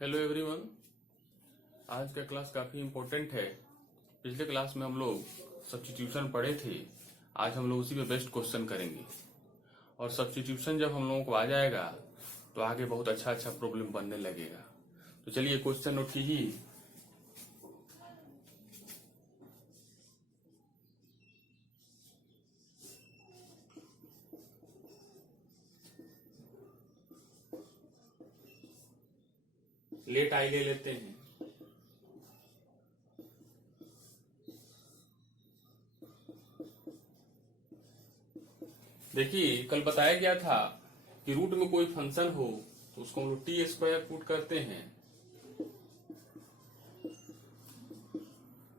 Hello everyone. आज का class काफी इम्पोर्टेंट है। पिछले क्लास में हम लोग सब्स्टिट्यूशन पढ़े थे। आज हम लोग उसी पे बेस्ट क्वेश्चन करेंगे और सब्स्टिट्यूशन जब हम लोगों को आ जाएगा तो आगे बहुत अच्छा अच्छा प्रॉब्लम बनने लगेगा। तो चलिए क्वेश्चन नोट कीजिए। लेट आई ले लेते हैं। देखिए, कल बताया गया था कि रूट में कोई फंक्शन हो तो उसको हम लोग टी स्क्वायर पुट करते हैं।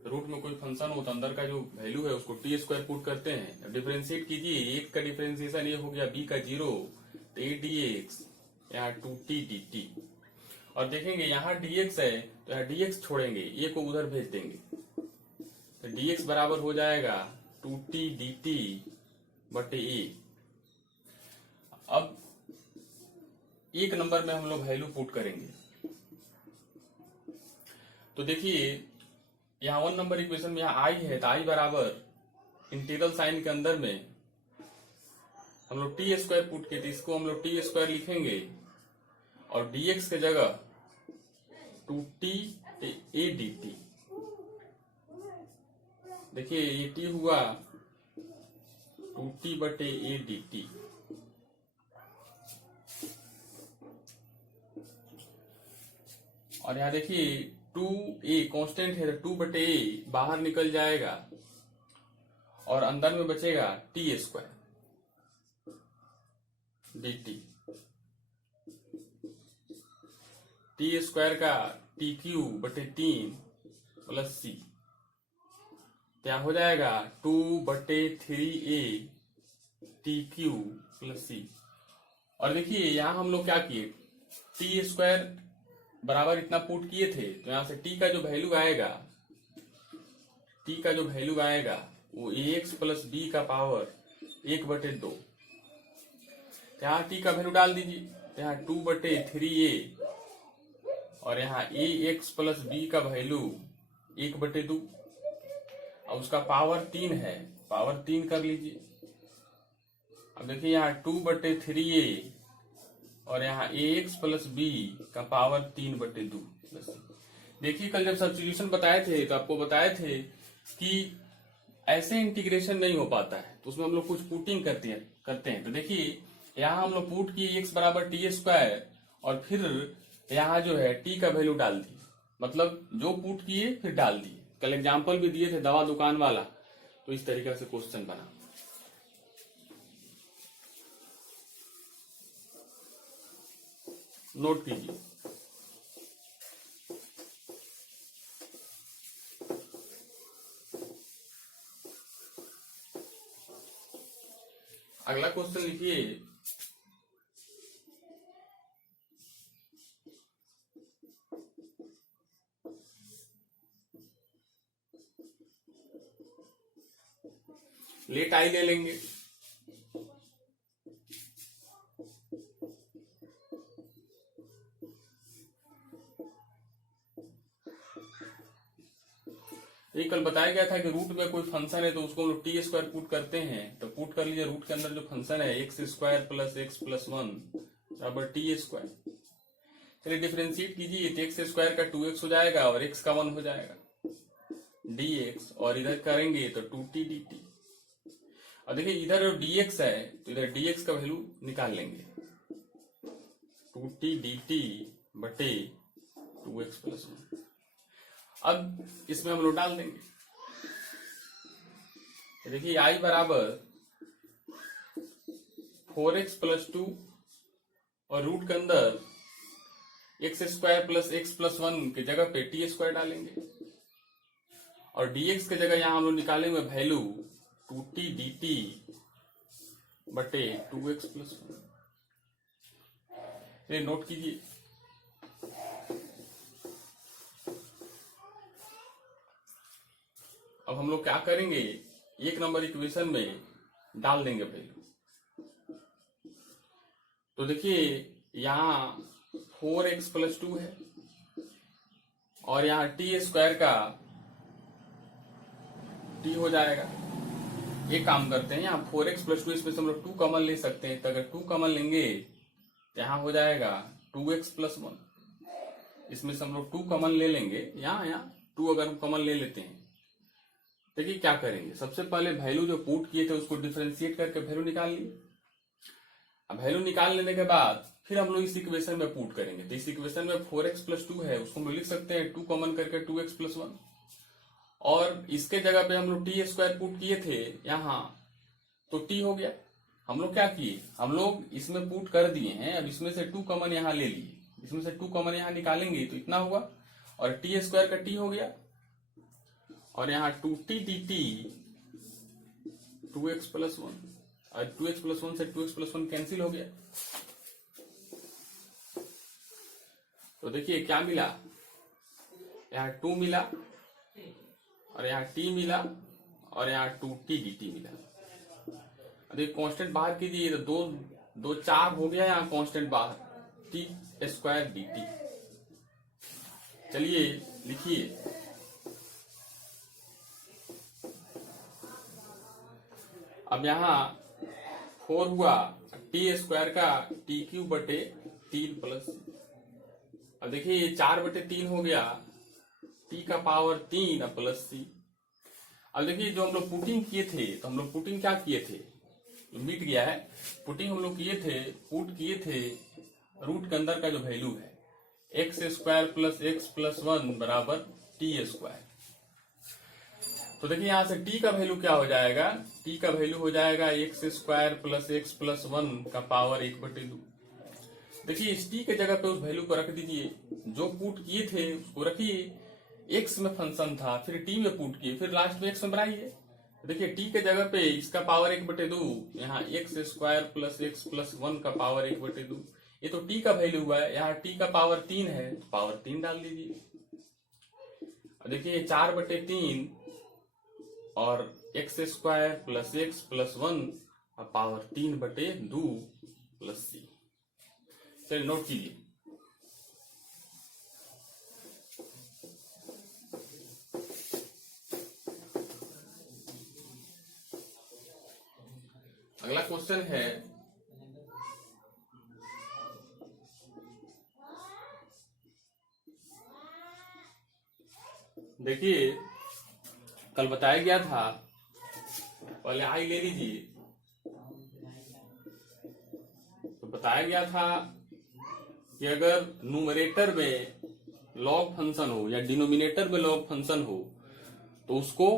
रूट में कोई फंक्शन हो तो अंदर का जो वैल्यू है उसको टी स्क्वायर पुट करते हैं। डिफरेंशिएट कीजिए। एक का डिफरेंशिएशन ये हो गया बी का 0 तो ए डी एक्स, यहाँ 2t dt। और देखेंगे यहाँ dx है तो यहाँ dx छोड़ेंगे, ए को उधर भेज देंगे तो dx बराबर हो जाएगा 2t dt बटे ए। अब एक नंबर में हम लोग वैल्यू पुट करेंगे। तो देखिए यहाँ 1 नंबर इक्वेशन में यहाँ i है तो i बराबर इंटीग्रल साइन के अंदर में हम लोग टी स्क्वायर पुट किए थे, इसको हम लोग टी स्क्वायर लिखेंगे और dx के जगह 2t a dt। देखिए ये t हुआ 2t बटे a dt। और यहाँ देखिए 2a कांस्टेंट है तो 2 बटे a बाहर निकल जाएगा और अंदर में बचेगा T square dt। T square का टी क्यू बटे 3 प्लस सी क्या हो जाएगा 2 बटे 3a टी क्यू प्लस सी। और देखिए यहाँ हम लोग क्या किए, टी स्क्वायर बराबर इतना पुट किए थे तो यहाँ से टी का जो वैल्यू आएगा वो ax प्लस बी का पावर 1 बटे 2। यहाँ टी का वैल्यू डाल दीजिए, यहाँ 2 बटे 3a और यहाँ ax प्लस बी का वैल्यू 1 बटे 2। अब उसका पावर 3 है, पावर 3 कर लीजिए। अब देखिए यहाँ 2 बटे 3a और यहाँ ax प्लस बी का पावर 3 बटे 2 प्लस। देखिए कल जब सब्स्टिट्यूशन बताए थे तो आपको बताए थे कि ऐसे इंटीग्रेशन नहीं हो पाता है तो उसमें हम लोग कुछ पुटिंग करते हैं। तो देखिए यहाँ हम लोग पुट किए x बराबर टी स्क्वायर और फिर यहाँ जो है t का वैल्यू डाल दिए, मतलब जो पुट किए फिर डाल दिए। कल एग्जाम्पल भी दिए थे दवा दुकान वाला, तो इस तरीके से क्वेश्चन बना। नोट कीजिए। अगला क्वेश्चन लिखिए। लेट आई ले लेंगे। ये कल बताया गया था कि रूट में कोई फंक्शन है तो उसको हम लोग टी स्क्वायर पुट करते हैं। तो पुट कर लीजिए, रूट के अंदर जो फंक्शन है x square plus x plus 1 बराबर टी स्क्वायर। चलिए डिफरेंशिएट कीजिए तो एक्स स्क्वायर का 2x हो जाएगा और x का 1 हो जाएगा dx और इधर करेंगे तो 2t dt। और देखिए इधर जो dx है तो इधर dx का वैल्यू निकाल लेंगे 2t dt बटे 2x प्लस 1। अब इसमें हम लोग डाल देंगे। देखिए i बराबर 4x प्लस 2 और रूट के अंदर x square plus x plus 1 की जगह पे टी स्क्वायर डालेंगे और dx के जगह यहां हम लोग निकालेंगे वैल्यू 2t dt बटे 2x प्लस 1। ये नोट कीजिए। अब हम लोग क्या करेंगे, एक नंबर इक्वेशन में डाल देंगे वैल्यू। तो देखिए यहाँ 4x प्लस 2 है और यहाँ टी स्क्वायर का टी हो जाएगा। एक काम करते हैं, यहाँ 4x प्लस 2 इसमें से हम लोग 2 कॉमन ले सकते हैं, तो अगर 2 कॉमन लेंगे तो यहाँ हो जाएगा 2x प्लस 1। इसमें से हम लोग 2 कॉमन ले लेंगे, यहाँ 2 अगर हम कॉमन ले लेते हैं। देखिए क्या करेंगे, सबसे पहले वैल्यू जो पुट किए थे उसको डिफरेंशिएट करके वैल्यू निकाल ली। अब वैल्यू निकाल लेने के बाद फिर हम लोग इस इक्वेशन में पुट करेंगे। तो इस इक्वेशन में 4x प्लस 2 है, उसको हम लिख सकते हैं 2 कॉमन करके 2x प्लस 1। और इसके जगह पे हम लोग टी स्क्वायर पुट किए थे यहाँ, तो टी हो गया। हम लोग क्या किए, हम लोग इसमें पुट कर दिए हैं। अब इसमें से 2 कॉमन यहाँ ले लिए, इसमें से 2 कॉमन यहाँ निकालेंगे तो इतना हुआ, और टी स्क्वायर का टी हो गया। और यहाँ 2t dt 2x प्लस 1, और 2x प्लस 1 से 2x प्लस 1 कैंसिल हो गया। तो देखिए क्या मिला, यहाँ 2 मिला, और यहाँ t मिला, और यहाँ 2t dt मिला। अब एक कांस्टेंट बाहर कीजिए तो 2 4 हो गया, यहाँ कांस्टेंट बाहर t स्क्वायर dt। चलिए लिखिए, अब यहाँ 4 हुआ, टी स्क्वायर का टी क्यूब बटे 3 प्लस। अब देखिए ये 4/3 हो गया, टी का पावर 3 प्लस सी। अब देखिए जो हम लोग पुटिंग किए थे, तो हम लोग पुटिंग क्या किए थे, मिट गया है। पुटिंग हम लोग पुट किए थे रूट के अंदर का जो वैल्यू है x square plus x plus 1 बराबर टी स्क्वायर। तो देखिए यहां से t का वैल्यू क्या हो जाएगा, t का वैल्यू हो जाएगा x square plus x plus 1 का पावर 1/2। देखिए इस t के जगह पे उस वैल्यू को रख दीजिए, जो पुट किए थे उसको रखिए। x में फंक्शन था, फिर t में पुट किए, फिर लास्ट में x में बनाइए। देखिए t के जगह पे इसका पावर 1/2, यहाँ x square plus x plus 1 का पावर 1/2। ये तो t का वैल्यू हुआ है, यहाँ t का पावर 3 है तो पावर 3 डाल दीजिए। अब देखिए 4/3 और x square plus x plus 1 power 3/2 plus c. चलिए नोट कीजिए, अगला क्वेश्चन है देखिए कल बताया गया था, पहले आई ले लीजिए। तो बताया गया था कि अगर न्यूमरेटर में लॉग फंक्शन हो या डिनोमिनेटर में लॉग फंक्शन हो तो उसको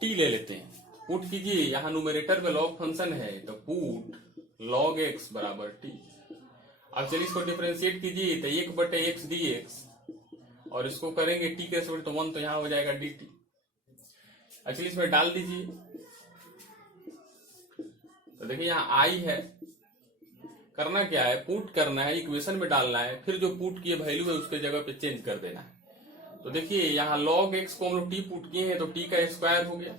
टी ले लेते हैं। पुट कीजिए, यहाँ न्यूमरेटर में लॉग फंक्शन है तो पुट लॉग एक्स बराबर टी। अब चलिए इसको डिफरेंशिएट कीजिए, तो 1/x dx, और इसको करेंगे टी के रेस्पेक्ट तो 1, तो यहाँ हो जाएगा dt। एक्चुअली इसमें डाल दीजिए, तो देखिए यहाँ आई है, करना क्या है, पुट करना है, इक्वेशन में डालना है, फिर जो पुट किए वैल्यू है उसके जगह पे चेंज कर देना है। तो देखिए यहाँ log x को हम लोग टी पुट किए हैं तो टी का स्क्वायर हो गया।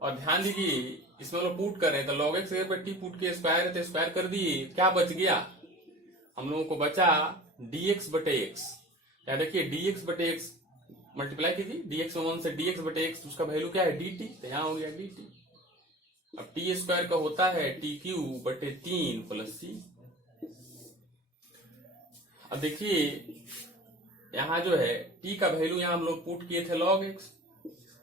और ध्यान दीजिए इसमें हम लोग पुट कर रहे हैं तो log x के टी पुट के स्क्वायर है तो स्क्वायर कर दिए, क्या बच गया, हम लोगों को बचा dx/x। या देखिए dx/x मल्टीप्लाई कीजिए, dx में 1 से dx/x, उसका वैल्यू क्या है dt, तो यहाँ हो गया dt। अब टी स्क्वायर का होता है t³/3 प्लस सी। अब देखिए यहाँ जो है t का वैल्यू यहाँ हम लोग पुट किए थे log x,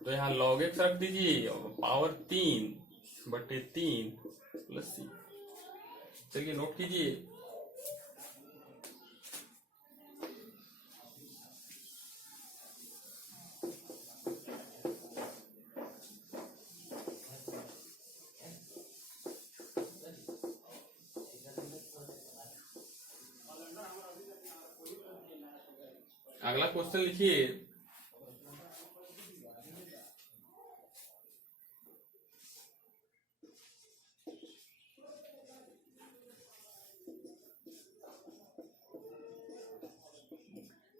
तो यहाँ log x रख दीजिए और पावर 3/3 प्लस सी। चलिए नोट कीजिए, अगला क्वेश्चन लिखिए,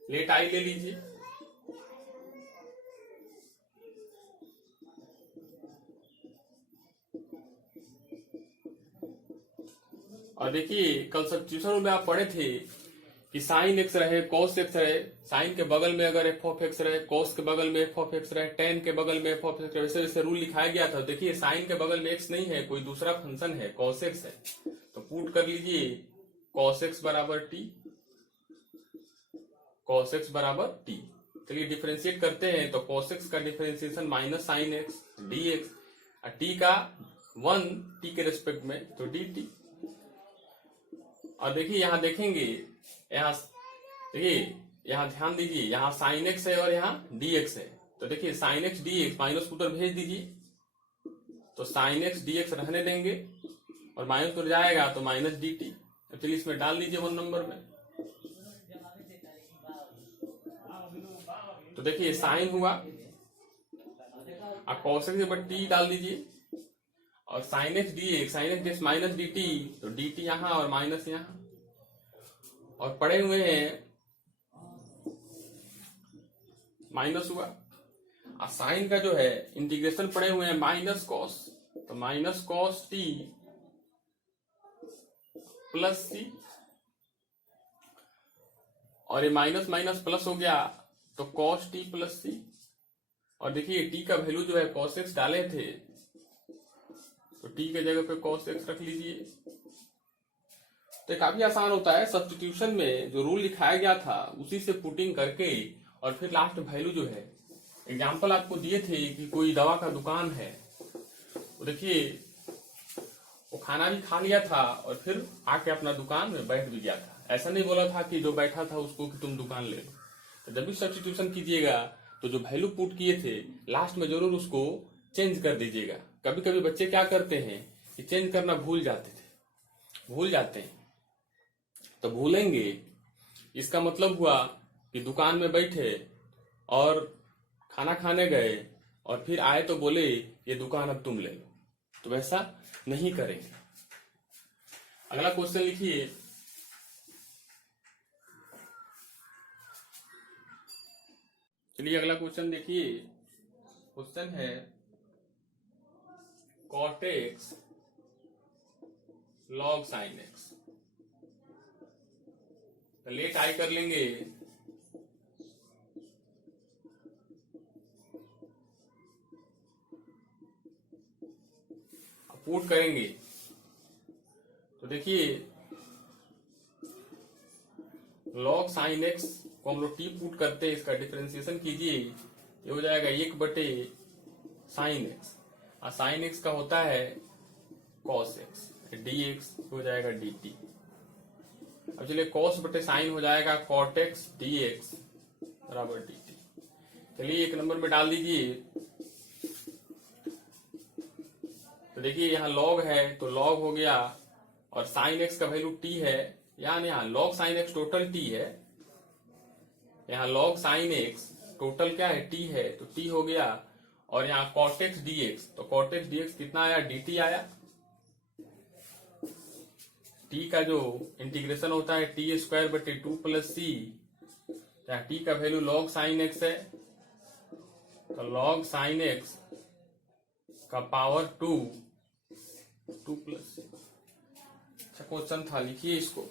लेट आई ले लीजिए। और देखिए कल सब्स्टिट्यूशन में आप पढ़े थे कि साइन एक्स रहे, कॉस एक्स रहे, साइन के बगल में अगर एफ ऑफ एक्स रहे, कॉस के बगल में एफ ऑफ एक्स रहे, टेन के बगल में एफ ऑफ एक्स रहे, वैसे वैसे रूल लिखाया गया था। देखिए साइन के बगल में एक्स नहीं है, कोई दूसरा फंक्शन है, कॉस एक्स है, तो पुट कर लीजिए कॉस एक्स बराबर टी, कॉस एक्स बराबर टी। चलिए डिफरेंशिएट करते हैं, तो कॉस एक्स का differentiation minus sine x d x, और टी का 1 टी के रेस्पेक्ट में तो डी टी। और देखिए यहां देखेंगे, यहाँ देखिए यहाँ ध्यान दीजिए, यहाँ साइन एक्स है और यहाँ डी एक्स है, तो देखिए sine x d x minus उधर भेज दीजिए, तो साइन एक्स डी एक्स रहने देंगे और माइनस उधर जाएगा तो माइनस डी टी। तो चलिए इसमें डाल दीजिए 1 नंबर में, तो देखिए साइन हुआ और कॉस एक्स पर टी डाल दीजिए, और sine x d x minus D T, तो डी टी यहाँ और माइनस यहाँ, और पड़े हुए हैं माइनस हुआ। और साइन का जो है इंटीग्रेशन पड़े हुए हैं माइनस कॉस, तो माइनस कॉस टी प्लस सी, और ये माइनस माइनस प्लस हो गया तो कॉस टी प्लस सी। और देखिए टी का वैल्यू जो है कॉस एक्स डाले थे, तो टी के जगह पे कॉस एक्स रख लीजिए। तो काफी आसान होता है, सब्स्टिट्यूशन में जो रूल लिखाया गया था उसी से पुटिंग करके और फिर लास्ट वैल्यू जो है, एग्जांपल आपको दिए थे कि कोई दवा का दुकान है, तो देखिए वो खाना भी खा लिया था और फिर आके अपना दुकान में बैठ भी गया था। ऐसा नहीं बोला था कि जो बैठा था उसको कि तुम दुकान ले लो। तो जब भी सब्स्टिट्यूशन कीजिएगा तो जो वैल्यू पुट किए थे लास्ट में जरूर उसको चेंज कर दीजिएगा। कभी कभी बच्चे क्या करते हैं कि चेंज करना भूल जाते हैं, तो भूलेंगे इसका मतलब हुआ कि दुकान में बैठे और खाना खाने गए और फिर आए तो बोले ये दुकान अब तुम ले लो, तो वैसा नहीं करेंगे। अगला क्वेश्चन लिखिए, चलिए अगला क्वेश्चन देखिए। क्वेश्चन है cot x log sin x, तो लेट आई कर लेंगे, पुट करेंगे, तो देखिए log sin x को हम लोग टी पुट करते हैं, इसका डिफरेंशिएशन कीजिए, ये हो जाएगा 1/sin x, और sin x का होता है cos x, dx हो जाएगा dt। अब चलिए cos बटे sin हो जाएगा cot x dx बराबर dt। चलिए 1 नंबर में डाल दीजिए, तो देखिए यहाँ log है तो log हो गया, और sin x का वैल्यू t है, यहाँ log sin x total t है, यहाँ log sin x टोटल क्या है t है, तो t हो गया, और यहाँ cot x dx, तो cot x dx कितना आया, dt आया। t का जो इंटीग्रेशन होता है t² बटे 2 प्लस सी, यहाँ t का वैल्यू log sin x है, तो log sin x का पावर 2 प्लस सी। अच्छा क्वेश्चन था, लिखिए इसको।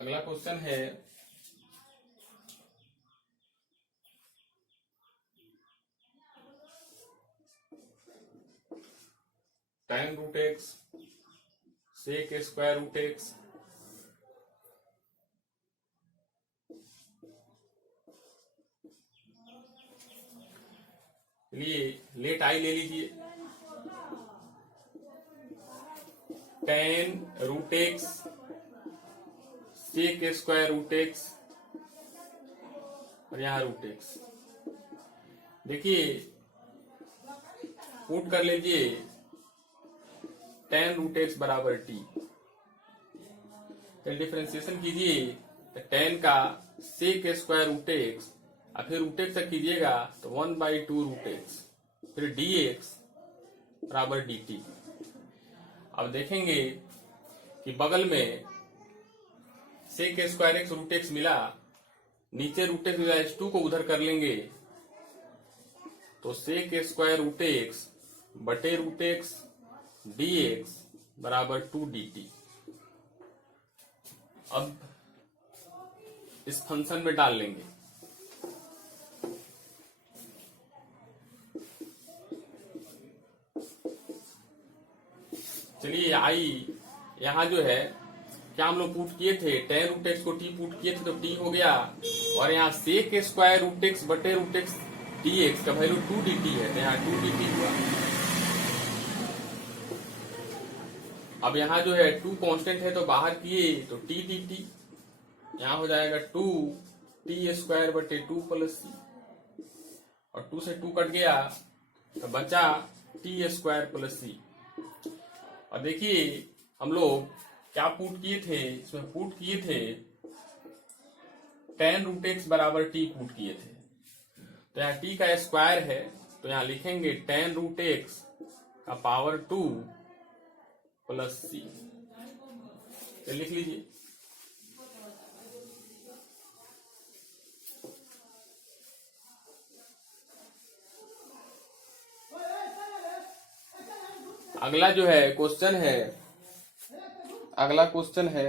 अगला क्वेश्चन है tan root x sec square root x, चलिए लेट आई ले लीजिए, tan root x sec square root x, और यहाँ रूट एक्स। देखिए पुट कर लीजिए tan रूट एक्स बराबर टी, डिफरेंशिएशन कीजिए, तो tan का सेक स्क्वायर रूट एक्स, और फिर रूट एक्स तक कीजिएगा तो 1/2 रूट एक्स, फिर dx बराबर dt। अब देखेंगे कि बगल में sec square x root x मिला, नीचे रूट एक्स टू को उधर कर लेंगे तो सेक स्क्वायर रूट एक्स बटे रूट एक्स डी एक्स बराबर 2 dt। अब इस फंक्शन में डाल लेंगे। चलिए आई यहां जो है क्या हम लोग पुट किए थे, tan रूट एक्स को t पुट किए थे तो t हो गया, और यहाँ सेक स्क्वायर रूट एक्स बटे रूट एक्स डी एक्स का वैल्यू 2 dt है तो यहाँ 2 dt हुआ। अब यहाँ जो है 2 कांस्टेंट है तो बाहर किए तो t dt, यहाँ हो जाएगा 2t स्क्वायर बटे 2 प्लस c, और 2 से 2 कट गया तो बचा t स्क्वायर प्लस c। और देखिए हम लोग क्या पुट किए थे, इसमें पुट किए थे tan रूट एक्स बराबर t पुट किए थे, तो यहाँ t का स्क्वायर है तो यहाँ लिखेंगे tan रूट एक्स का पावर 2 प्लस c, तो लिख लीजिए। अगला जो है क्वेश्चन है, अगला क्वेश्चन है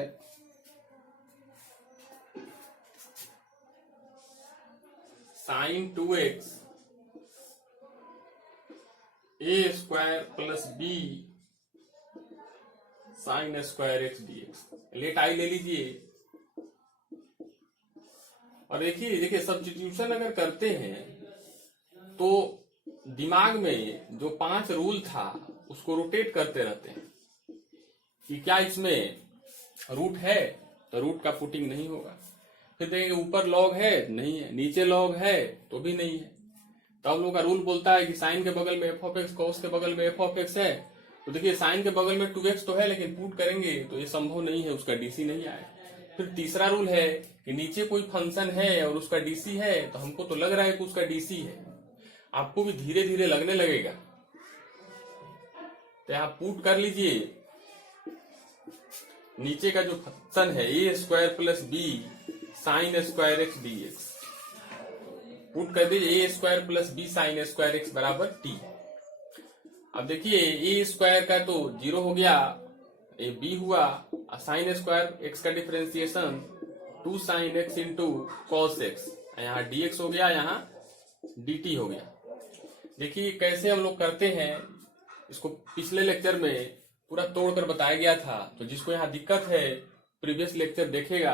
sine 2x a square plus b sine square x d x. Let I ले लीजिए और देखिए सब्स्टिट्यूशन अगर करते हैं तो दिमाग में जो 5 रूल था उसको रोटेट करते रहते हैं कि क्या इसमें रूट है तो रूट का फुटिंग नहीं होगा, फिर देखेंगे ऊपर लॉग है नहीं है, नीचे लॉग है तो भी नहीं है। तो हम लोग का रूल बोलता है कि साइन के बगल में एफ ऑफ एक्स, कॉस के बगल में एफ ऑफ एक्स है, तो देखिए साइन के बगल में 2x तो है लेकिन पुट करेंगे तो ये संभव नहीं है, उसका डीसी नहीं आए। फिर तीसरा रूल है कि नीचे कोई फंक्शन है और उसका डीसी है, तो हमको तो लग रहा है कि उसका डीसी है, आपको भी धीरे धीरे लगने लगेगा। तो यहाँ पुट कर लीजिए नीचे का जो फंक्शन है a square plus b sine square x d x, put कर दीजिए a square plus b sine square x बराबर टी। अब देखिए ए स्क्वायर का तो 0 हो गया, ए बी हुआ, साइन स्क्वायर एक्स का differentiation 2 sine x into cos x, यहाँ dx हो गया, यहाँ dt हो गया। देखिए कैसे हम लोग करते हैं, इसको पिछले लेक्चर में पूरा तोड़कर बताया गया था, तो जिसको यहाँ दिक्कत है प्रीवियस लेक्चर देखेगा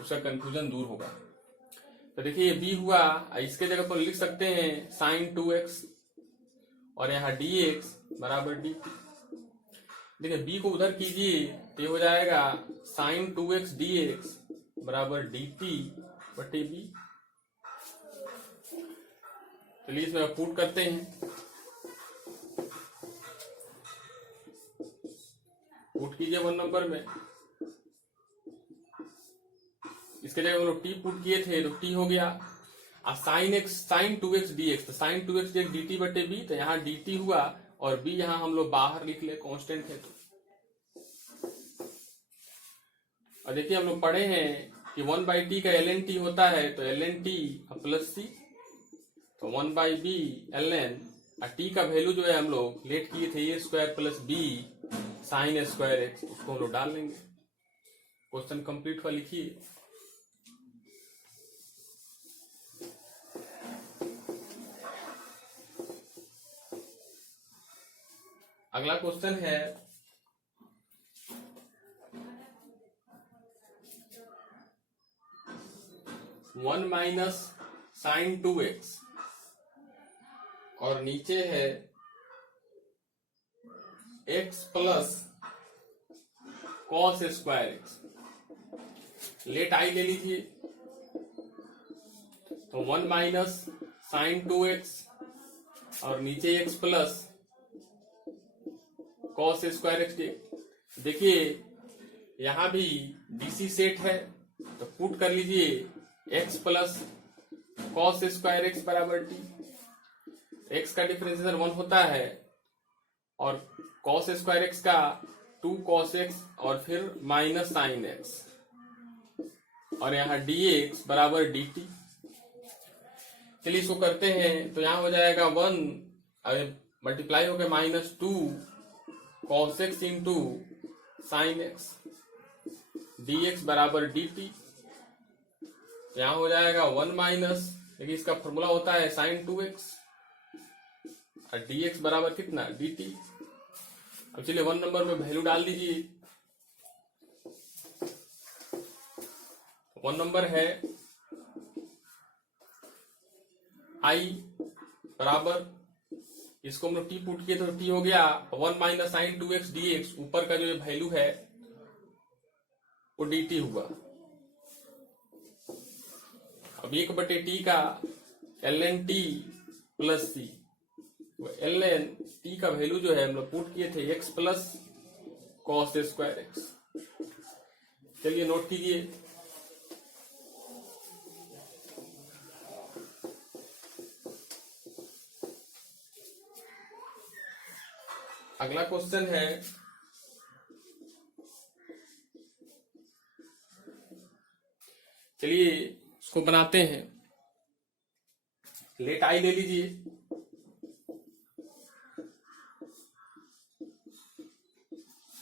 उसका कंफ्यूजन दूर होगा। तो देखिए ये b हुआ, इसके जगह पर लिख सकते हैं साइन 2x और यहाँ dx बराबर dt। देखिए b को उधर कीजिए तो ये हो जाएगा साइन 2x dx बराबर dt बटे b। चलिए इसमें पुट करते हैं, पुट कीजिए 1 नंबर में, इसके जगह हम लोग t पुट किए थे तो t हो गया, और साइन 2x dx, तो साइन 2x dx dt बटे b, तो यहाँ dt हुआ और b यहाँ हम लोग बाहर लिख ले कांस्टेंट है। तो और देखिए हम लोग पढ़े हैं कि 1/t का ln t होता है, तो ln t प्लस c, तो 1/b ln t का वैल्यू जो है हम लोग लेट किए थे a square plus b sine square x, उसको हम लोग डाल लेंगे। क्वेश्चन कंप्लीट हुआ, लिखिए। अगला क्वेश्चन है वन माइनस साइन 2x और नीचे है x plus cos square x. Let I ले लीजिए, तो 1 माइनस साइन 2x और नीचे x plus cos square x. देखिए यहां भी डीसी सेट है तो पुट कर लीजिए x plus cos square x बराबर टी। x का डिफरेंशिएशन 1 होता है और कॉस स्क्वायर एक्स का 2 कॉस एक्स और फिर माइनस साइन एक्स। और यहाँ dx बराबर dt। चलिए इसको करते हैं, तो यहाँ हो जाएगा 1 मल्टीप्लाई हो गया -2 cos x into sine x dx बराबर dt। यहाँ हो जाएगा 1 माइनस, देखिए इसका फॉर्मूला होता है sin 2x और dx बराबर कितना dt। अब चलिए 1 नंबर में वैल्यू डाल दीजिए। 1 नंबर है i बराबर, इसको हम लोग t पुट किए तो t हो गया 1 माइनस साइन 2x dx, ऊपर का जो वैल्यू है वो dt हुआ। अब 1/t का ln t plus c, ln t का वैल्यू जो है हम लोग पुट किए थे x plus cos square x. चलिए नोट कीजिए, अगला क्वेश्चन है चलिए इसको बनाते हैं। लेट आई ले लीजिए,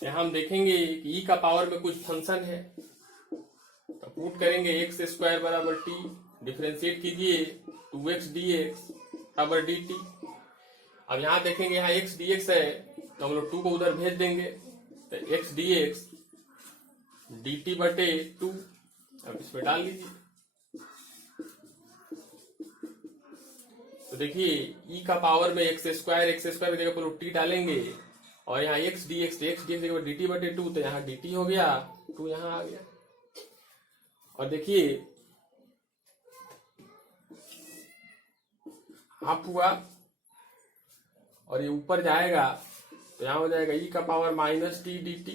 यहां हम देखेंगे कि e का पावर में कुछ फंक्शन है, तो पुट करेंगे x स्क्वायर बराबर t, डिफरेंशिएट कीजिए 2x dx बराबर dt। अब यहां देखेंगे यहाँ x dx है तो हम लोग 2 को उधर भेज देंगे, तो x dx dt बटे 2। अब इसमें डाल लीजिए, तो देखिए e का पावर में x स्क्वायर की जगह पर लोग t डालेंगे और यहाँ x dx जगह पर dt बटे 2, तो यहाँ dt हो गया, 2 यहाँ आ गया। और देखिए हाफ हुआ और ये ऊपर जाएगा तो यहाँ हो जाएगा e का पावर माइनस टी dt,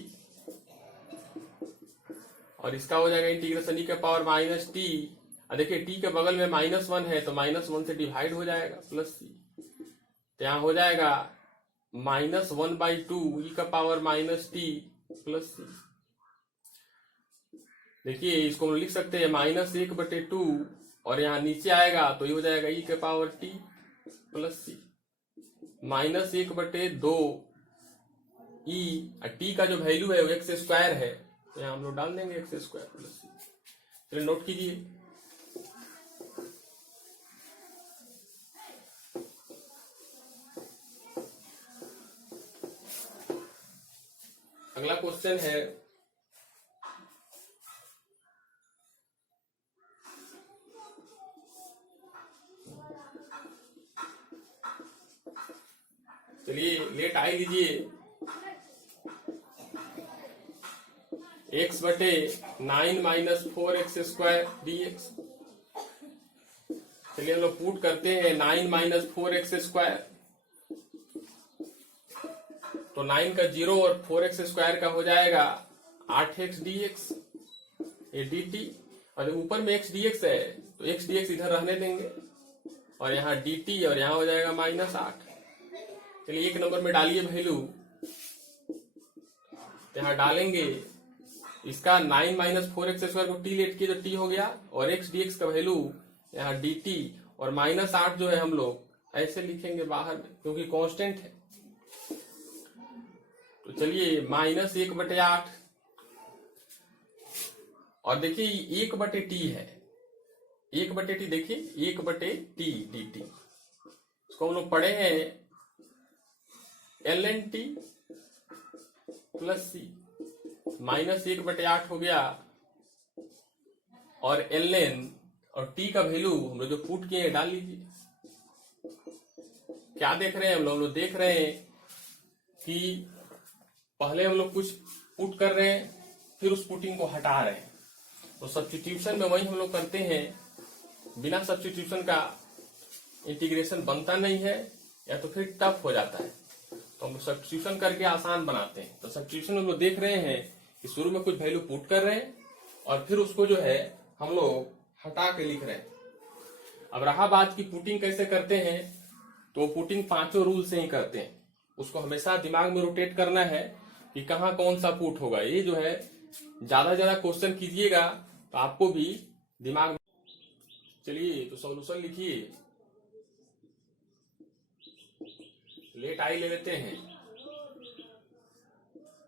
और इसका हो जाएगा इंटीग्रेशन e का पावर माइनस टी। देखिए t के बगल में -1 है तो -1 से डिवाइड हो जाएगा प्लस c, तो यहाँ हो जाएगा -1/2 e का power minus T plus c। देखिए इसको हम लिख सकते हैं -1/2 और यहाँ नीचे आएगा तो ये हो जाएगा e के power t plus c। -1/2 e, t का जो वैल्यू है वो x स्क्वायर है, तो यहाँ हम लोग डाल देंगे x स्क्वायर प्लस c। चलिए नोट कीजिए, अगला क्वेश्चन है चलिए लेट आई लीजिए, x बटे 9 माइनस 4x स्क्वायर dx। चलिए हम लोग पुट करते हैं 9 माइनस 4x स्क्वायर, तो 9 का 0 और 4x स्क्वायर का हो जाएगा 8x dx ये dt, और ऊपर में x dx है तो x dx इधर रहने देंगे और यहाँ dt और यहाँ हो जाएगा -8। चलिए 1 नंबर में डालिए वैल्यू, यहाँ डालेंगे इसका 9 माइनस 4x स्क्वायर को t लेट किए तो t हो गया, और x dx का वैल्यू यहाँ dt और -8 जो है हम लोग ऐसे लिखेंगे बाहर में क्योंकि कांस्टेंट है। तो चलिए -1/8 और देखिए 1/t है, 1/t देखिए 1/t dt, इसको हम लोग पढ़े हैं ln t प्लस c, -1/8 हो गया और ln और t का वैल्यू हम लोग जो पुट किए डाल लीजिए। क्या देख रहे हैं हम लोग देख रहे हैं कि पहले हम लोग कुछ पुट कर रहे हैं फिर उस पुटिंग को हटा रहे हैं, तो सब्स्टिट्यूशन में वही हम लोग करते हैं, बिना सब्स्टिट्यूशन का इंटीग्रेशन बनता नहीं है या तो फिर टफ हो जाता है, तो हम सब्स्टिट्यूशन करके आसान बनाते हैं। तो सब्स्टिट्यूशन हम लोग देख रहे हैं कि शुरू में कुछ वैल्यू पुट कर रहे हैं और फिर उसको जो है हम लोग हटा के लिख रहे हैं। अब रहा बात की पुटिंग कैसे करते हैं, तो पुटिंग 5 रूल से ही करते हैं, उसको हमेशा दिमाग में रोटेट करना है कि कहाँ कौन सा पुट होगा। ये जो है ज्यादा क्वेश्चन कीजिएगा तो आपको भी दिमाग। चलिए तो सॉल्यूशन लिखिए। लेट आई ले लेते हैं।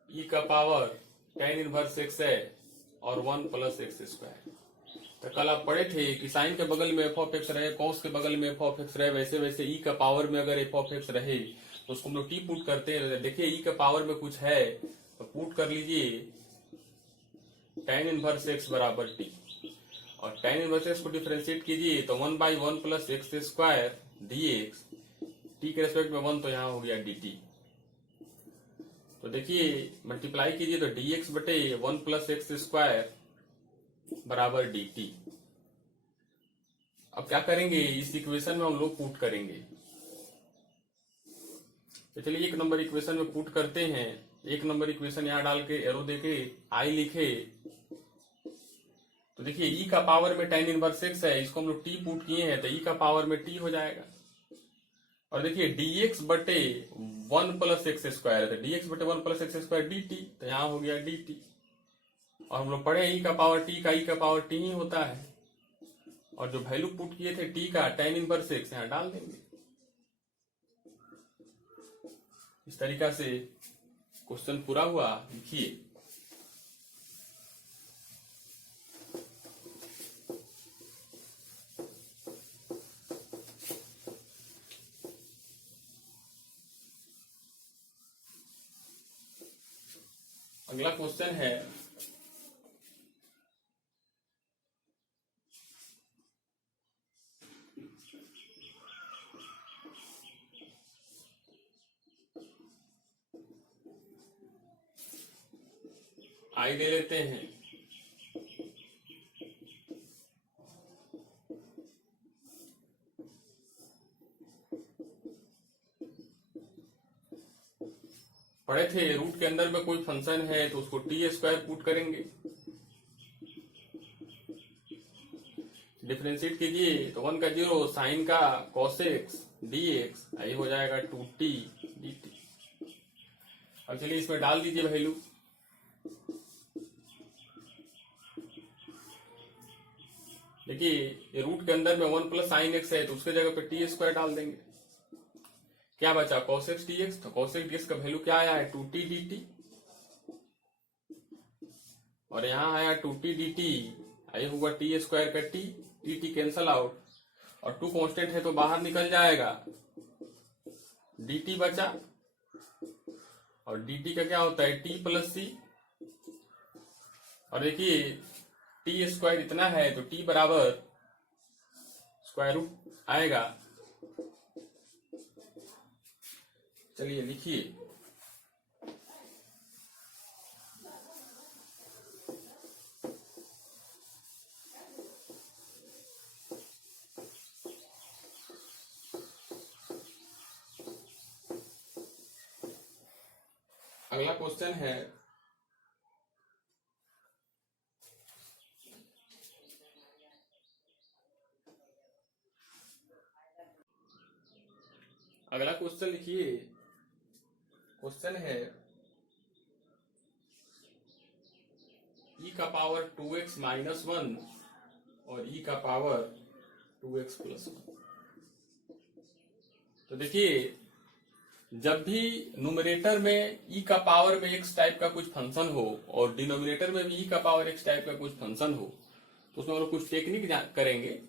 ई का पावर tan इनवर्स एक्स है और 1 प्लस एक्स स्क्वायर। तो कल आप पढ़े थे कि साइन के बगल में एफ ऑफ एक्स रहे, कॉस के बगल में एफ ऑफ एक्स रहे, वैसे वैसे ई का पावर में अगर एफ ऑफ एक्स रहे तो उसको हम लोग टी पुट करते हैं। देखिए ई का पावर में कुछ है तो पुट कर लीजिए tan इनवर्स एक्स बराबर टी, और tan इनवर्स एक्स को डिफरेंशिएट कीजिए तो 1/1 plus x square D x, T के रेस्पेक्ट में 1 तो यहाँ हो गया डी टी। तो देखिए मल्टीप्लाई कीजिए तो डी एक्स बटे 1 प्लस एक्स स्क्वायर बराबर डी टी। अब क्या करेंगे, इस इक्वेशन में हम लोग पुट करेंगे। तो चलिए एक नंबर इक्वेशन में पुट करते हैं। एक नंबर इक्वेशन यहाँ डाल के एरो देके आई लिखे तो देखिए ई का पावर में tan इनवर्स एक्स है, इसको हम लोग टी पुट किए हैं तो ई का पावर में टी हो जाएगा। और देखिए dx बटे 1 प्लस एक्स स्क्वायर है तो dx बटे 1 plus x square D T, तो यहाँ हो गया डी टी। और हम लोग पढ़े ई का पावर टी का, ई का पावर टी ही होता है। और जो वैल्यू पुट किए थे टी का tan इनवर्स एक्स यहाँ डाल देंगे। इस तरीका से क्वेश्चन पूरा हुआ। लिखिए अगला क्वेश्चन है आई ले लेते हैं। पढ़े थे रूट के अंदर में कोई फंक्शन है तो उसको टी स्क्वायर पुट करेंगे, डिफरेंशिएट कीजिए तो 1 का 0 साइन का cos x dx, ये हो जाएगा 2t dt। अब चलिए इसमें डाल दीजिए वैल्यू। देखिए ये रूट के अंदर में 1 प्लस साइन एक्स है तो उसके जगह पे टी स्क्वायर डाल देंगे। क्या बचा cos x dx, तो cos x dx का वैल्यू क्या आया है 2t dt, और यहाँ आया 2t dt, ये होगा टी स्क्वायर का टी, टी कैंसल आउट और 2 कांस्टेंट है तो बाहर निकल जाएगा, dt बचा। और dt का क्या होता है t प्लस सी, और देखिए टी स्क्वायर इतना है तो t बराबर स्क्वायर रूट आएगा। चलिए लिखिए अगला क्वेश्चन है अगला क्वेश्चन लिखिए। क्वेश्चन है e का पावर 2x माइनस 1 और e का पावर 2x प्लस 1। तो देखिए जब भी न्यूमरेटर में e का पावर में x टाइप का कुछ फंक्शन हो और डिनोमिनेटर में भी e का पावर x टाइप का कुछ फंक्शन हो तो उसमें हम लोग कुछ टेक्निक करेंगे।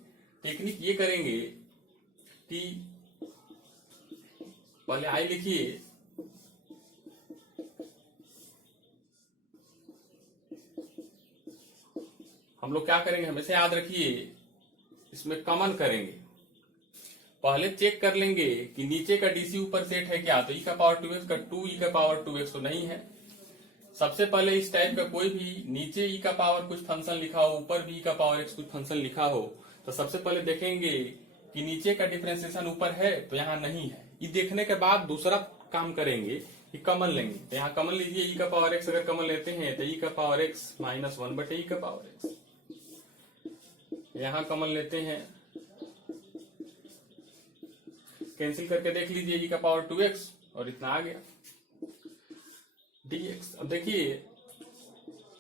टेक्निक ये करेंगे कि पहले आई लिखिए, हम लोग क्या करेंगे हमेशा याद रखिए, इसमें कॉमन करेंगे। पहले चेक कर लेंगे कि नीचे का डीसी ऊपर सेट है क्या, तो ई का पावर 2x का 2 ई का पावर 2x तो नहीं है। सबसे पहले इस टाइप का कोई भी नीचे ई का पावर कुछ फंक्शन लिखा हो, ऊपर भी ई का पावर x कुछ फंक्शन लिखा हो, तो सबसे पहले देखेंगे कि नीचे का डिफरेंशिएशन ऊपर है तो यहाँ नहीं है। ये देखने के बाद दूसरा काम करेंगे कि कॉमन लेंगे। तो यहाँ कॉमन लीजिए, ई का पावर x अगर कॉमन लेते हैं तो ई का पावर x माइनस 1 बटे ई का पावर x। यहाँ कॉमन लेते हैं, कैंसिल करके देख लीजिए, ई का पावर 2x और इतना आ गया dx। अब देखिए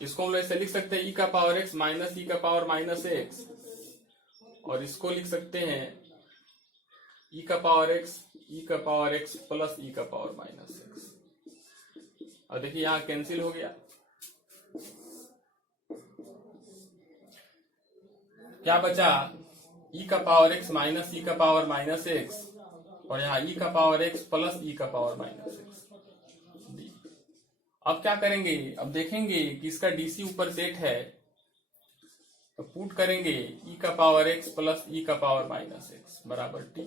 इसको हम लोग ऐसे लिख सकते हैं ई का पावर एक्स माइनस ई का पावर माइनस एक्स, और इसको लिख सकते हैं ई का पावर एक्स प्लस ई का पावर माइनस एक्स। और देखिए यहां कैंसिल हो गया, क्या बचा, ई का पावर एक्स माइनस ई का पावर माइनस एक्स, और यहाँ ई का पावर एक्स प्लस ई का पावर माइनस एक्स। अब क्या करेंगे, अब देखेंगे कि इसका डीसी ऊपर सेट है, तो पुट करेंगे ई का पावर एक्स प्लस ई का पावर माइनस एक्स बराबर टी।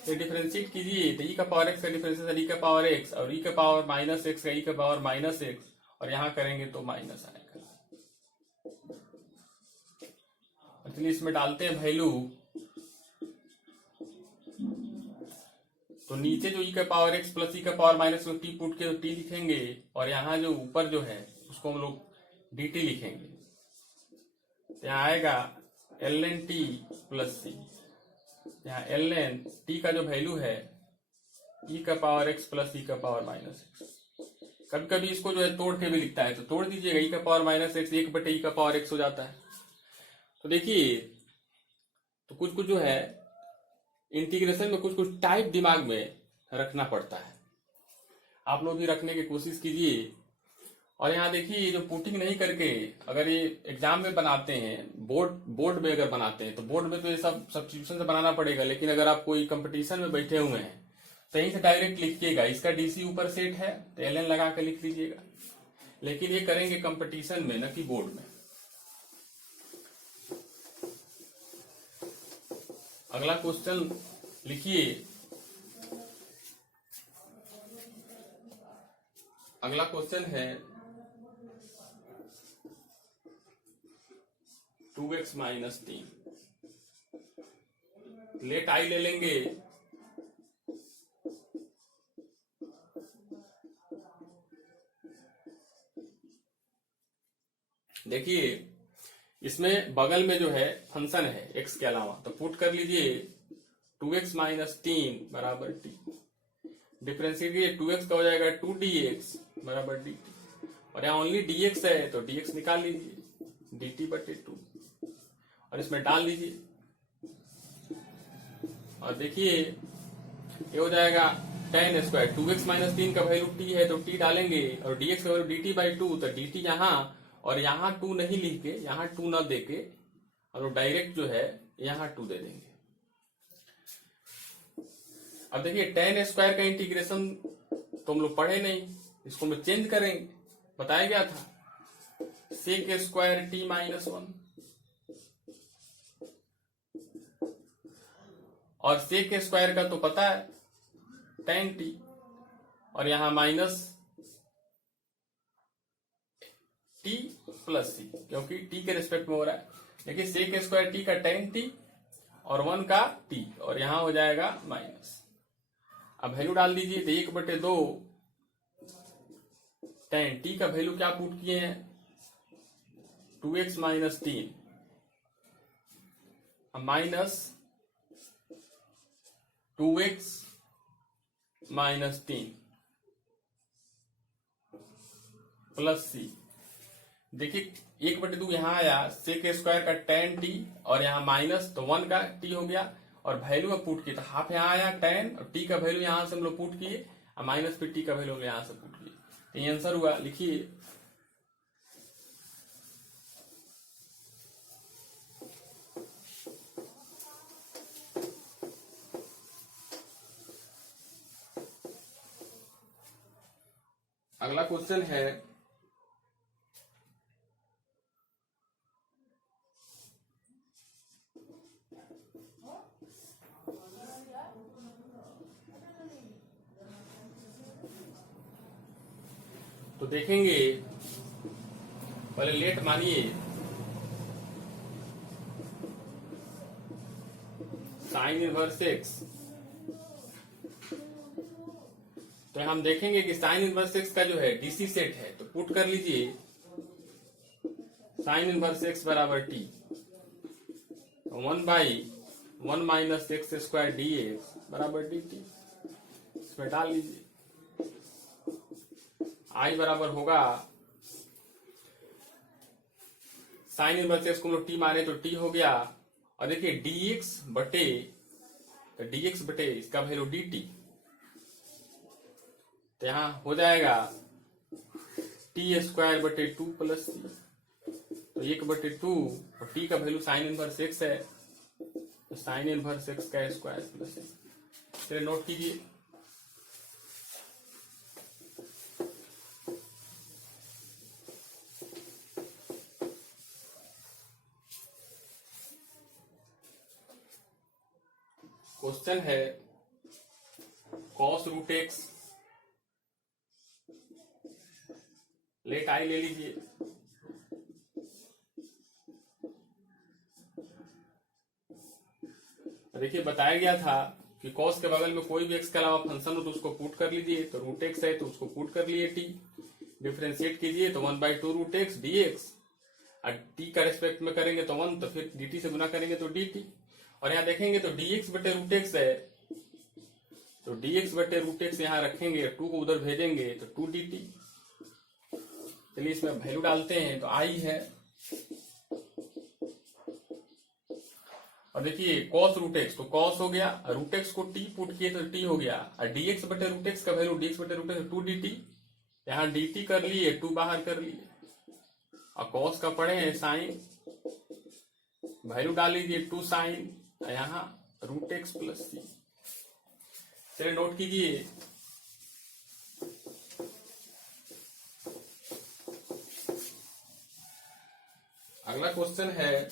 तो डिफरेंशिएट कीजिए, तो ई का पावर एक्स का डिफरेंशिएशन ई का पावर एक्स, और ई का पावर माइनस एक्स का ई का पावर माइनस एक्स, और यहां करेंगे तो माइनस आएगा। चलिए इसमें डालते हैं वैल्यू, तो नीचे जो ई का पावर एक्स प्लस ई का पावर माइनस को टी पुट के तो टी लिखेंगे, और यहाँ जो ऊपर जो है उसको हम लोग डी टी लिखेंगे। तो यहाँ आएगा एल एन टी प्लस सी, यहाँ एल एन टी का जो वैल्यू है ई का पावर एक्स प्लस ई का पावर माइनस एक्स। कभी कभी इसको जो है तोड़ के भी लिखता है, तो तोड़ दीजिएगा, ई का पावर माइनस एक्स एक बटे ई का पावर एक्स हो जाता है। तो देखिए, तो कुछ कुछ जो है इंटीग्रेशन में कुछ कुछ टाइप दिमाग में रखना पड़ता है, आप लोग भी रखने की कोशिश कीजिए। और यहाँ देखिए, जो पुटिंग नहीं करके अगर ये एग्जाम में बनाते हैं, बोर्ड में अगर बनाते हैं, तो बोर्ड में तो ये सब सब्स्टिट्यूशन से बनाना पड़ेगा, लेकिन अगर आप कोई कंपटीशन में बैठे हुए हैं तो यहीं से डायरेक्ट लिखिएगा, इसका डीसी ऊपर सेट है तो एल एन लगा के लिख लीजिएगा। लेकिन ये करेंगे कंपटीशन में, न कि बोर्ड में। अगला क्वेश्चन लिखिए, अगला क्वेश्चन है 2x माइनस 3। लेट आई ले लेंगे, देखिए इसमें बगल में जो है फंक्शन है x के अलावा, तो पुट कर लीजिए 2x माइनस 3 बराबर टी। डिफरेंशिएट कीजिए, 2x का हो जाएगा 2dx बराबर dt, और यहाँ ओनली dx है तो dx निकाल लीजिए dt बटे 2, और इसमें डाल लीजिए, और देखिए ये हो जाएगा tan स्क्वायर। 2x माइनस 3 का वैल्यू t है तो t डालेंगे, और dx का वैल्यू dt बाई 2, तो dt यहाँ, और यहाँ 2 नहीं लिख के, यहाँ 2 न देके हम लोग डायरेक्ट जो है यहाँ 2 दे देंगे। अब देखिए tan स्क्वायर का इंटीग्रेशन तो हम लोग पढ़े नहीं, इसको हम लोग चेंज करेंगे, बताया गया था सेक स्क्वायर टी माइनस 1, और सेक स्क्वायर का तो पता है tan टी, और यहाँ माइनस टी प्लस सी, क्योंकि टी के रिस्पेक्ट में हो रहा है। देखिए सेक स्क्वायर टी का tan टी और 1 का टी, और यहां हो जाएगा माइनस। अब वैल्यू डाल दीजिए, तो 1 बटे 2 tan टी का वैल्यू क्या पुट किए हैं 2x minus 3 minus 2x minus 3 plus c. देखिए 1 बटे 2 यहाँ आया, सेक स्क्वायर का tan टी, और यहाँ माइनस तो 1 का टी हो गया, और वैल्यू में पुट किए तो हाफ यहाँ आया tan, और टी का वैल्यू यहाँ से हम लोग पुट किए, और माइनस फिर टी का वैल्यू हम यहाँ से पुट किए, तो ये आंसर हुआ। लिखिए अगला क्वेश्चन है तो देखेंगे, पहले लेट मानिए, साइन इनवर्स एक्स, तो हम देखेंगे कि साइन इनवर्स एक्स का जो है डीसी सेट है, तो पुट कर लीजिए साइन इनवर्स एक्स बराबर T, 1 by 1 minus x square D x बराबर डी टी, इसमें डाल लीजिए। आई बराबर होगा साइन इनवर्स एक्स को हम लोग टी माने तो टी हो गया, और देखिए डीएक्स बटे इसका वैल्यू डी टी, तो यहां हो जाएगा टी स्क्वायर बटे 2 प्लस सी, तो 1/2 और टी का वैल्यू साइन इनवर्स एक्स है, तो साइन इनवर्स एक्स का स्क्वायर प्लस सी। चलिए नोट कीजिए, क्वेश्चन है cos root x, let I ले लीजिए, देखिए बताया गया था कि कॉस के बगल में कोई भी एक्स के अलावा फंक्शन हो तो उसको पुट कर लीजिए, तो रूट एक्स है तो उसको पुट कर लिए टी, डिफ्रेंशिएट कीजिए तो 1/2 रूट एक्स डी एक्स, और टी का रेस्पेक्ट में करेंगे तो 1, तो फिर dt से गुना करेंगे तो dt, और यहाँ देखेंगे तो dx बटे रूट एक्स है, तो dx बटे रूट एक्स यहाँ रखेंगे, 2 को उधर भेजेंगे तो 2 dt। चलिए इसमें वैल्यू डालते हैं, तो आई है, और देखिए कॉस रूट एक्स तो कॉस हो गया, रूट एक्स को टी पुट किए तो टी हो गया, और dx बटे रूट एक्स का वैल्यू dx बटे रूट एक्स 2 dt, यहाँ dt कर लिए 2 बाहर कर लिए, और कॉस का पढ़े हैं साइन, वैल्यू डाल लीजिए 2 साइन, यहाँ रूट एक्स प्लस सी। चलिए नोट कीजिए, अगला क्वेश्चन है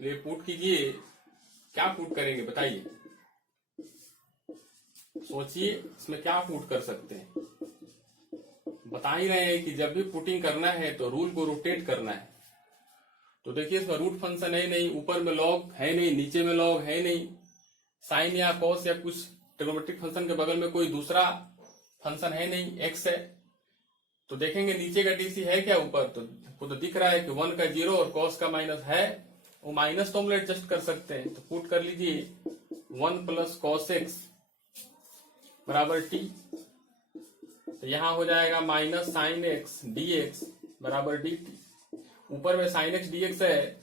ये पुट कीजिए, क्या पुट करेंगे बताइए, सोचिए इसमें क्या पुट कर सकते हैं। बता ही रहे हैं कि जब भी पुटिंग करना है तो रूल को रोटेट करना है, तो देखिए इसमें रूट फंक्शन है नहीं, ऊपर में लॉग है नहीं, नीचे में लॉग है नहीं, साइन या कॉस या कुछ ट्रिग्नोमेट्रिक फंक्शन के बगल में कोई दूसरा फंक्शन है नहीं, एक्स है, तो देखेंगे नीचे का डीसी है क्या ऊपर, तो दिख रहा है कि 1 का 0 और कॉस का माइनस है, वो माइनस तो हम लोग एडजस्ट कर सकते हैं, तो पुट कर लीजिए 1 प्लस कॉस एक्स बराबर टी, तो यहां हो जाएगा minus sine x d x बराबर डी टी, ऊपर में साइन एक्स डी एक्स है,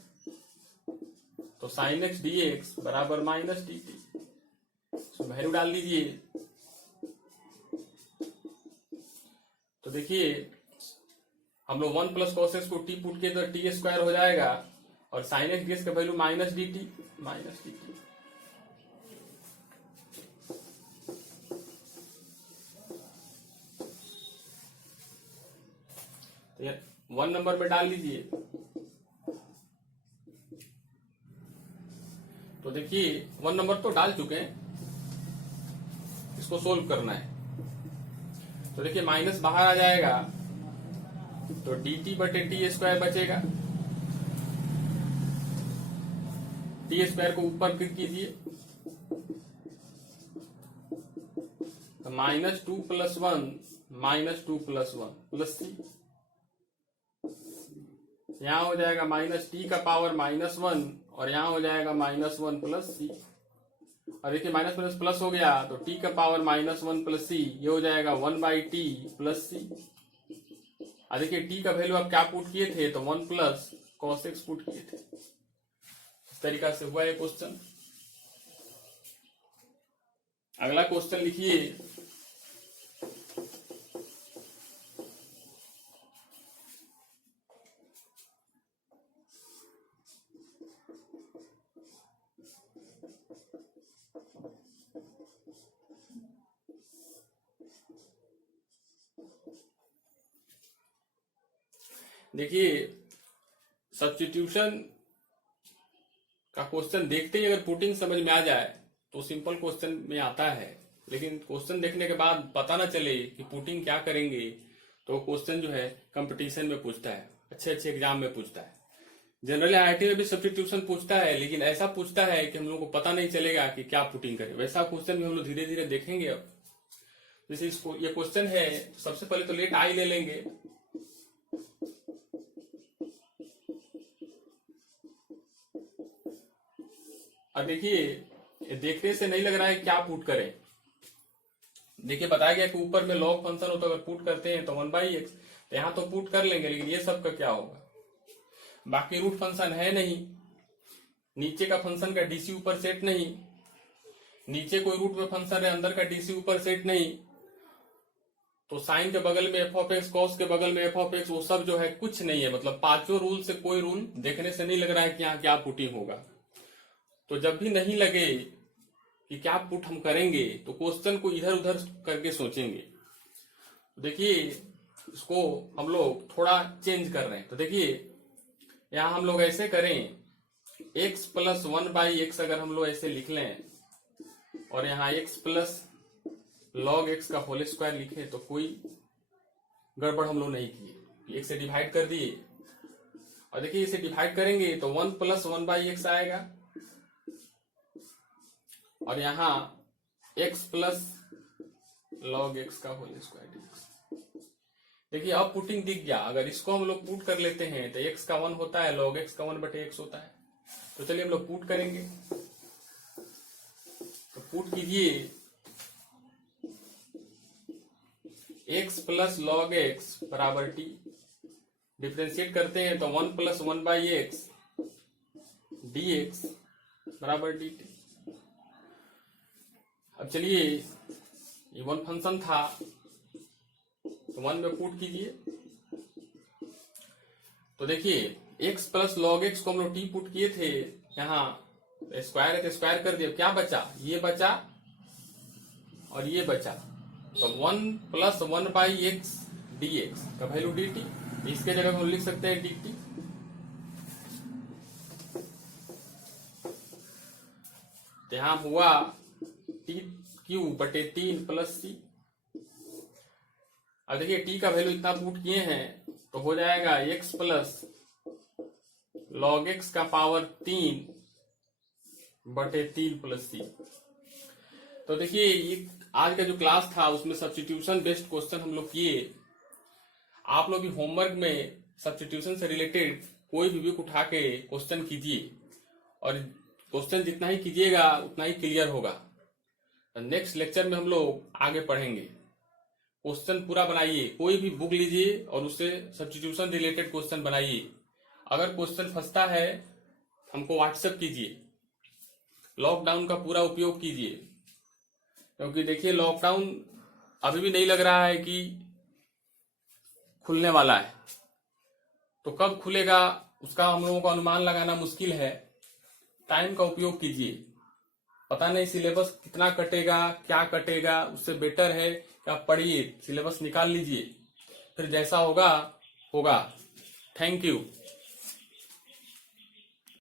तो साइन एक्स डी एक्स बराबर माइनस डी टी, वैल्यू डाल दीजिए, तो देखिए हम लोग 1 प्लस कॉस एक्स को टी पुट किए तो टी स्क्वायर हो जाएगा, और साइन एक्स डी एक्स का वैल्यू माइनस डी टी, तो ये 1 नंबर में डाल लीजिए, तो देखिए 1 नंबर तो डाल चुके हैं, इसको सोल्व करना है, तो देखिए माइनस बाहर आ जाएगा, तो डी टी बटे टी स्क्वायर बचेगा, टी स्क्वायर को ऊपर फिर कीजिए, तो -2 + 1 -2 + 1 प्लस सी, यहां हो जाएगा माइनस टी का पावर -1, और यहां हो जाएगा -1 प्लस सी, और देखिए माइनस प्लस प्लस हो गया, तो टी का पावर -1 प्लस सी, ये हो जाएगा 1/t प्लस सी, और देखिए टी का वैल्यू आप क्या पुट किए थे, तो 1 प्लस कॉस एक्स पुट किए थे, इस तरीका से हुआ ये क्वेश्चन। अगला क्वेश्चन लिखिए, देखिए सब्स्टिट्यूशन का क्वेश्चन देखते ही अगर पुटिंग समझ में आ जाए तो सिंपल क्वेश्चन में आता है, लेकिन क्वेश्चन देखने के बाद पता ना चले कि पुटिंग क्या करेंगे, तो क्वेश्चन जो है कंपटीशन में पूछता है, अच्छे अच्छे एग्जाम में पूछता है, जनरली आईआईटी में भी सब्स्टिट्यूशन पूछता है, लेकिन ऐसा पूछता है कि हम लोग को पता नहीं चलेगा कि क्या पुटिंग करें, वैसा क्वेश्चन भी हम लोग धीरे धीरे देखेंगे अब। जैसे इसको ये क्वेश्चन है, सबसे पहले तो लेट आई ले लेंगे। और देखिए देखने से नहीं लग रहा है क्या पुट करें। देखिए बताया गया कि ऊपर में लॉग फंक्शन हो तो अगर पुट करते हैं तो 1/x, तो यहां तो पुट कर लेंगे, लेकिन ये सब का क्या होगा? बाकी रूट फंक्शन है नहीं, नीचे का फंक्शन का डीसी ऊपर सेट नहीं, नीचे कोई रूट में फंक्शन है, अंदर का डीसी ऊपर सेट नहीं, तो साइन के बगल में एफ ऑफ एक्स, कॉस के बगल में एफ ऑफ एक्स, वो सब जो है कुछ नहीं है। मतलब पांचों रूल से कोई रूल देखने से नहीं लग रहा है कि यहाँ क्या पुटिंग होगा। तो जब भी नहीं लगे कि क्या पुट हम करेंगे तो क्वेश्चन को इधर उधर करके सोचेंगे। देखिए इसको हम लोग थोड़ा चेंज कर रहे हैं। तो देखिए यहां हम लोग ऐसे करें, x प्लस 1/x अगर हम लोग ऐसे लिख लें और यहाँ x प्लस लॉग x का होल स्क्वायर लिखे तो कोई गड़बड़ हम लोग नहीं किए। x से डिवाइड कर दिए और देखिए इसे डिवाइड करेंगे तो 1 प्लस 1/x आएगा और यहाँ x प्लस लॉग x का होल स्क्वायर। देखिए अब पुटिंग दिख गया। अगर इसको हम लोग पुट कर लेते हैं तो x का 1 होता है, log x का 1/x होता है। तो चलिए हम लोग पुट करेंगे। तो पुट कीजिए x प्लस लॉग x बराबर t, डिफ्रेंशिएट करते हैं तो 1 प्लस 1/x dx बराबर dt। अब चलिए ये 1 फंक्शन था तो 1 में पुट कीजिए। तो देखिए x प्लस लॉग x को हम लोग t पुट किए थे, यहाँ स्क्वायर है तो स्क्वायर कर दिया, क्या बचा? ये बचा और ये बचा। तो 1 प्लस 1/x dx का वैल्यू dt, इसके जगह हम लिख सकते हैं dt। तो यहां हुआ t³ प्लस c। अब देखिए t का वैल्यू इतना पुट किए हैं तो हो जाएगा x प्लस लॉग x का पावर 3/3 प्लस c। तो देखिए ये आज का जो क्लास था उसमें सब्स्टिट्यूशन बेस्ड क्वेश्चन हम लोग किए। आप लोग भी होमवर्क में सब्स्टिट्यूशन से रिलेटेड कोई भी बुक उठा के क्वेश्चन कीजिए और क्वेश्चन जितना ही कीजिएगा उतना ही क्लियर होगा। नेक्स्ट लेक्चर में हम लोग आगे पढ़ेंगे। क्वेश्चन पूरा बनाइए, कोई भी बुक लीजिए और उससे सब्स्टिट्यूशन रिलेटेड क्वेश्चन बनाइए। अगर क्वेश्चन फंसता है हमको व्हाट्सएप कीजिए। लॉकडाउन का पूरा उपयोग कीजिए, क्योंकि देखिए लॉकडाउन अभी भी नहीं लग रहा है कि खुलने वाला है। तो कब खुलेगा उसका हम लोगों को अनुमान लगाना मुश्किल है। टाइम का उपयोग कीजिए। पता नहीं सिलेबस कितना कटेगा, क्या कटेगा, उससे बेटर है कि आप पढ़िए, सिलेबस निकाल लीजिए, फिर जैसा होगा होगा। Thank you.